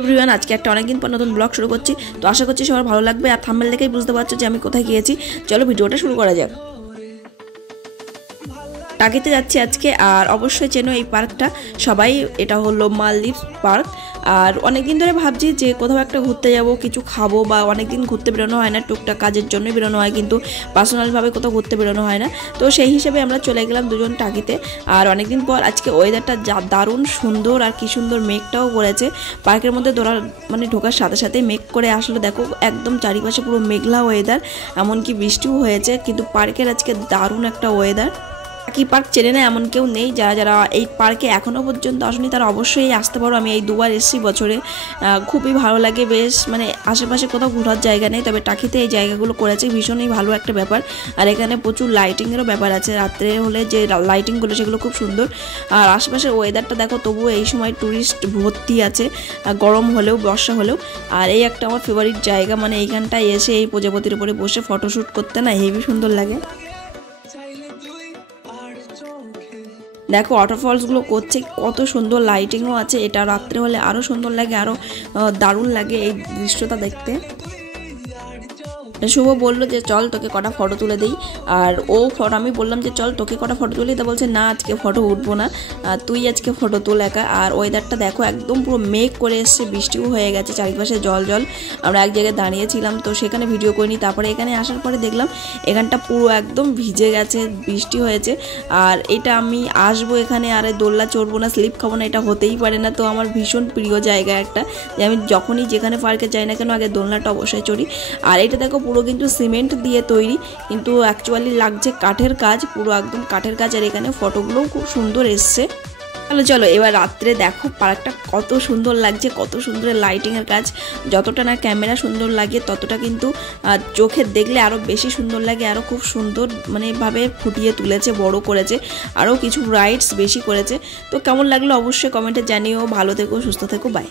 Everyone, আজকে একটা অনেকদিন পর নতুন ব্লগ শুরু করছি। তো আশা করছি সবার ভালো লাগবে। আর থাম্বনেল দেখেই বুঝতে পারছো যে আমি কোথায় গিয়েছি। চলো ভিডিওটা শুরু করা যাক। টাকিতে যাচ্ছি আজকে, আর অবশ্যই চেনো এই পার্কটা সবাই। এটা হলো মালদ্বীপ পার্ক। আর অনেকদিন ধরে ভাবছি যে কোথাও একটা ঘুরতে যাব, কিছু খাবো, বা অনেকদিন ঘুরতে বেরোনো হয় না, টুকটাক কাজের জন্য বেরোনো হয়, কিন্তু পার্সোনালভাবে কোথাও ঘুরতে বেরোনো হয় না। তো সেই হিসেবে আমরা চলে গেলাম দুজন টাকিতে। আর অনেকদিন পর আজকে ওয়েদারটা দারুণ সুন্দর, আর কি সুন্দর মেঘটাও করেছে। পার্কের মধ্যে ঢোকার সাথে সাথে মেঘ করে আসলে দেখো একদম চারিপাশে পুরো মেঘলা ওয়েদার, এমনকি বৃষ্টিও হয়েছে। কিন্তু পার্কের আজকে দারুণ একটা ওয়েদার। টাকি পার্ক চেনে না এমন কেউ নেই। যারা এই পার্কে এখনও পর্যন্ত আসেনি তারা অবশ্যই আসতে পারো। আমি এই দুবার এসেছি বছরে, খুবই ভালো লাগে। বেশ আশেপাশে কোথাও ঘোরার জায়গা নেই, তবে টাকিতে এই জায়গাগুলো করেছে, ভীষণই ভালো একটা ব্যাপার। আর এখানে প্রচুর লাইটিংয়েরও ব্যাপার আছে। রাত্রে হলে যে লাইটিংগুলো সেগুলো খুব সুন্দর। আর আশেপাশের ওয়েদারটা দেখো, তবুও এই সময় ট্যুরিস্ট ভর্তি আছে, গরম হলেও বর্ষা হলেও। আর এই একটা আমার ফেভারিট জায়গা, এইখানটায় এসে এই প্রজাপতির উপরে বসে ফটোশ্যুট করতে না হেবি সুন্দর লাগে। দেখো ওয়াটারফলসগুলো করছে, কত সুন্দর লাইটিংও আছে। এটা রাত্রে হলে আরও সুন্দর লাগে, আরও দারুণ লাগে এই দৃশ্যটা দেখতে। শুভ বললো যে চল তোকে কটা ফটো তুলে দিই। আর আমি বললাম যে চল তোকে কটা ফটো তুলি, তা বলছে না আজকে ফটো উঠবো না, তুই আজকে ফটো তুল একা। আর ওয়েদারটা দেখো একদম পুরো মেঘ করে এসছে, বৃষ্টিও হয়ে গেছে, চারিপাশে জল জল। আমরা এক জায়গায় দাঁড়িয়েছিলাম, তো সেখানে ভিডিও করিনি। তারপরে এখানে আসার পরে দেখলাম এখানটা পুরো একদম ভিজে গেছে, বৃষ্টি হয়েছে। আর এটা আমি আসবো এখানে, আর দোলনা চড়বো না, স্লিপ খাবো না, এটা হতেই পারে না। তো আমার ভীষণ প্রিয় জায়গা একটা, যে আমি যখনই যেখানে পার্কে যাই না কেন আগে দোলনাটা অবশ্যই চড়ি। আর এটা দেখো পুরো কিন্তু সিমেন্ট দিয়ে তৈরি, কিন্তু অ্যাকচুয়ালি লাগছে কাঠের কাজ, পুরো একদম কাঠের কাজ। আর এখানে ফটোগুলোও খুব সুন্দর এসছে। চলো এবার রাত্রে দেখো পার্কটা কত সুন্দর লাগছে, কত সুন্দর লাইটিংয়ের কাজ। যতটা না ক্যামেরা সুন্দর লাগে, ততটা কিন্তু চোখে দেখলে আরও বেশি সুন্দর লাগে। আরও খুব সুন্দর ভাবে ফুটিয়ে তুলেছে, বড় করেছে, আরও কিছু রাইডস বেশি করেছে। তো কেমন লাগলো অবশ্যই কমেন্টে জানিও। ভালো থেকো, সুস্থ থেকো, বাই।